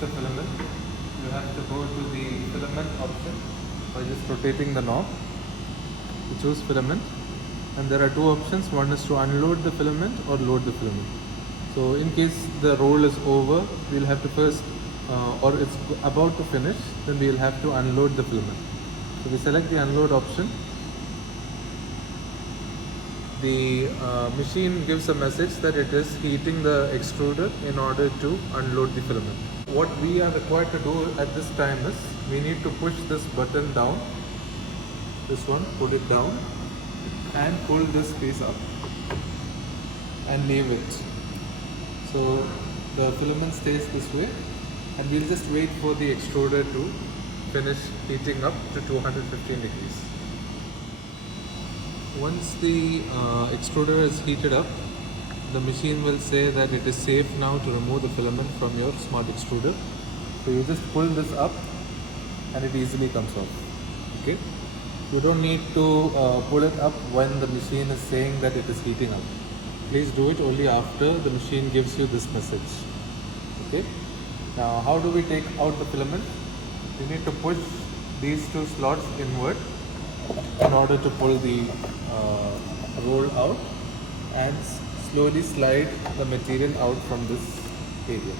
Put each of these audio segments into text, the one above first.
the filament, you have to go to the filament option by just rotating the knob. You choose filament, and there are two options. One is to unload the filament or load the filament. So in case the roll is over, we'll have to first, or it's about to finish, then we'll have to unload the filament. So we select the unload option. The machine gives a message that it is heating the extruder in order to unload the filament. What we are required to do at this time is we need to push this button down, this one, put it down, and pull this piece up and leave it. So the filament stays this way, and we'll just wait for the extruder to finish heating up to 215 degrees. Once the extruder is heated up, the machine will say that it is safe now to remove the filament from your smart extruder. So you just pull this up and it easily comes off. Okay? You don't need to pull it up when the machine is saying that it is heating up. Please do it only after the machine gives you this message. Okay? Now how do we take out the filament? You need to push these two slots inward in order to pull the roll out, and slowly slide the material out from this area.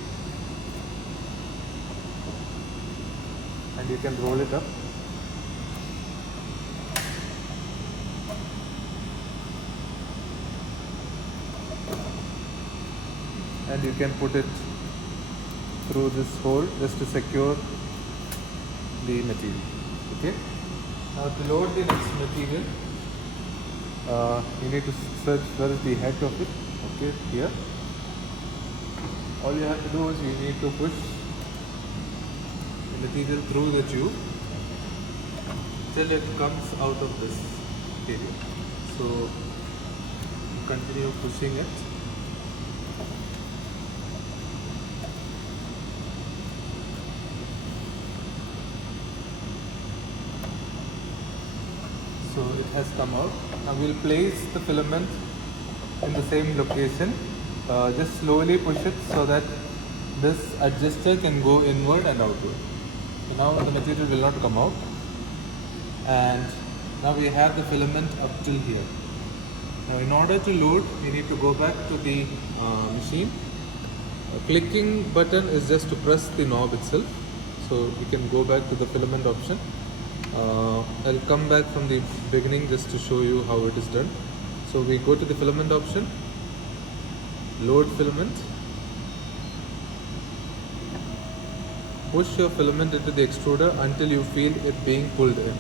And you can roll it up. And you can put it through this hole just to secure the material. Okay? Now to load the next material, you need to search where is the head of it. Okay, here. All you have to do is you need to push the material through the tube till it comes out of this area. So you continue pushing it. So it has come out. Now we'll place the filament in the same location. Just slowly push it so that this adjuster can go inward and outward. So now the material will not come out. And now we have the filament up till here. Now in order to load, we need to go back to the machine. A clicking button is just to press the knob itself. So we can go back to the filament option. I'll come back from the beginning just to show you how it is done. So we go to the filament option, load filament, push your filament into the extruder until you feel it being pulled in.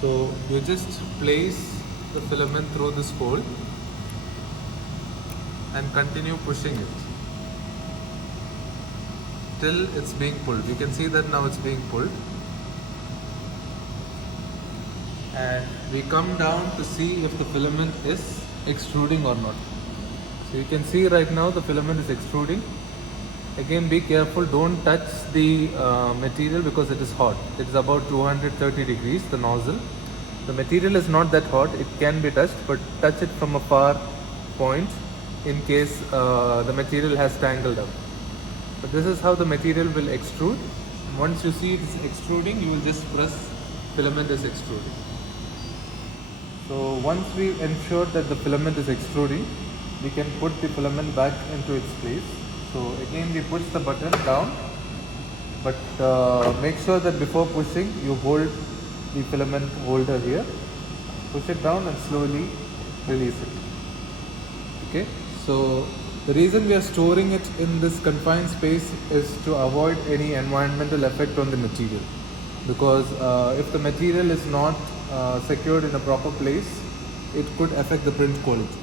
So you just place the filament through this hole and continue pushing it till it's being pulled. You can see that now it's being pulled. And we come down to see if the filament is extruding or not. So you can see right now the filament is extruding. Again, be careful, don't touch the material because it is hot. It's about 230 degrees, the nozzle. The material is not that hot, it can be touched, but touch it from a far point in case the material has tangled up. So this is how the material will extrude. Once you see it is extruding, you will just press filament is extruding. So once we ensure that the filament is extruding, we can put the filament back into its place. So again we push the button down, but make sure that before pushing you hold the filament holder here. Push it down and slowly release it. Okay, so the reason we are storing it in this confined space is to avoid any environmental effect on the material. Because if the material is not secured in a proper place, it could affect the print quality.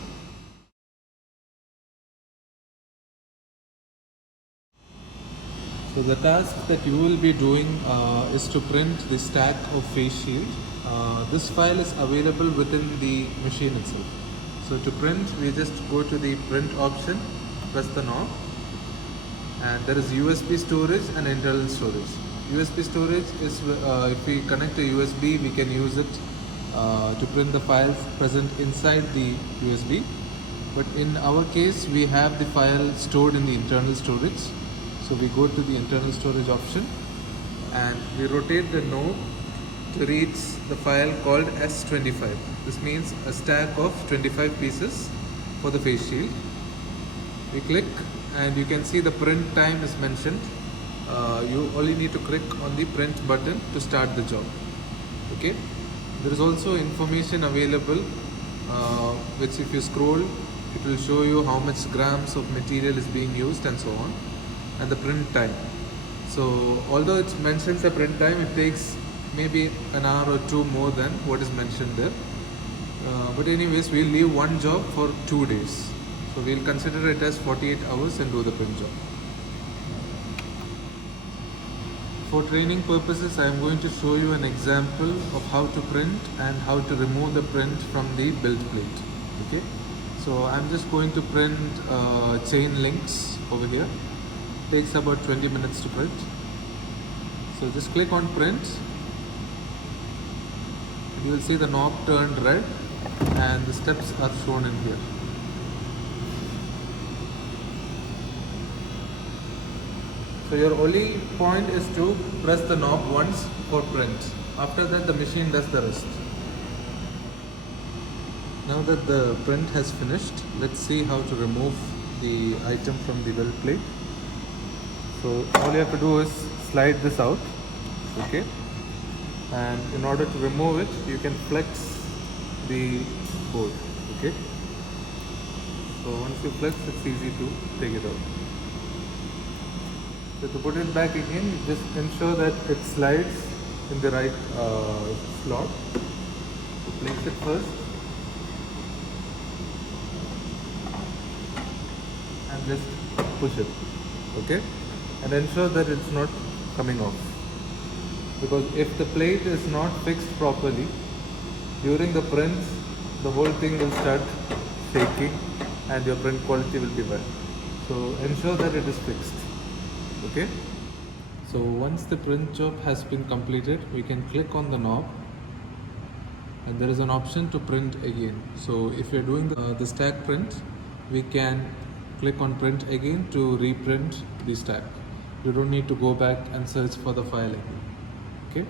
So the task that you will be doing is to print the stack of face shield. This file is available within the machine itself. So to print, we just go to the print option, press the knob, and there is USB storage and internal storage. USB storage is if we connect a USB, we can use it to print the files present inside the USB. But in our case, we have the file stored in the internal storage. So So we go to the internal storage option and we rotate the knob to reach the file called S25. This means a stack of 25 pieces for the face shield. We click and you can see the print time is mentioned. You only need to click on the print button to start the job. Okay. There is also information available, which if you scroll, it will show you how much grams of material is being used and so on, and the print time. So although it mentions the print time, it takes maybe an hour or two more than what is mentioned there. But anyways, we'll leave one job for 2 days. So we'll consider it as 48 hours and do the print job. For training purposes, I am going to show you an example of how to print and how to remove the print from the build plate. Okay. So I'm just going to print chain links over here. Takes about 20 minutes to print. So just click on print. You will see the knob turned red and the steps are shown in here. So your only point is to press the knob once for print. After that the machine does the rest. Now that the print has finished, let's see how to remove the item from the build plate. So all you have to do is slide this out, okay? And in order to remove it, you can flex the board, okay? So once you flex, it's easy to take it out. So to put it back again, just ensure that it slides in the right slot. So place it first and just push it, okay? And ensure that it's not coming off. Because if the plate is not fixed properly, during the print, the whole thing will start shaking and your print quality will be bad. So ensure that it is fixed. Okay. So once the print job has been completed, we can click on the knob and there is an option to print again. So if you're doing the stack print, we can click on print again to reprint the stack. You don't need to go back and search for the file again. Okay.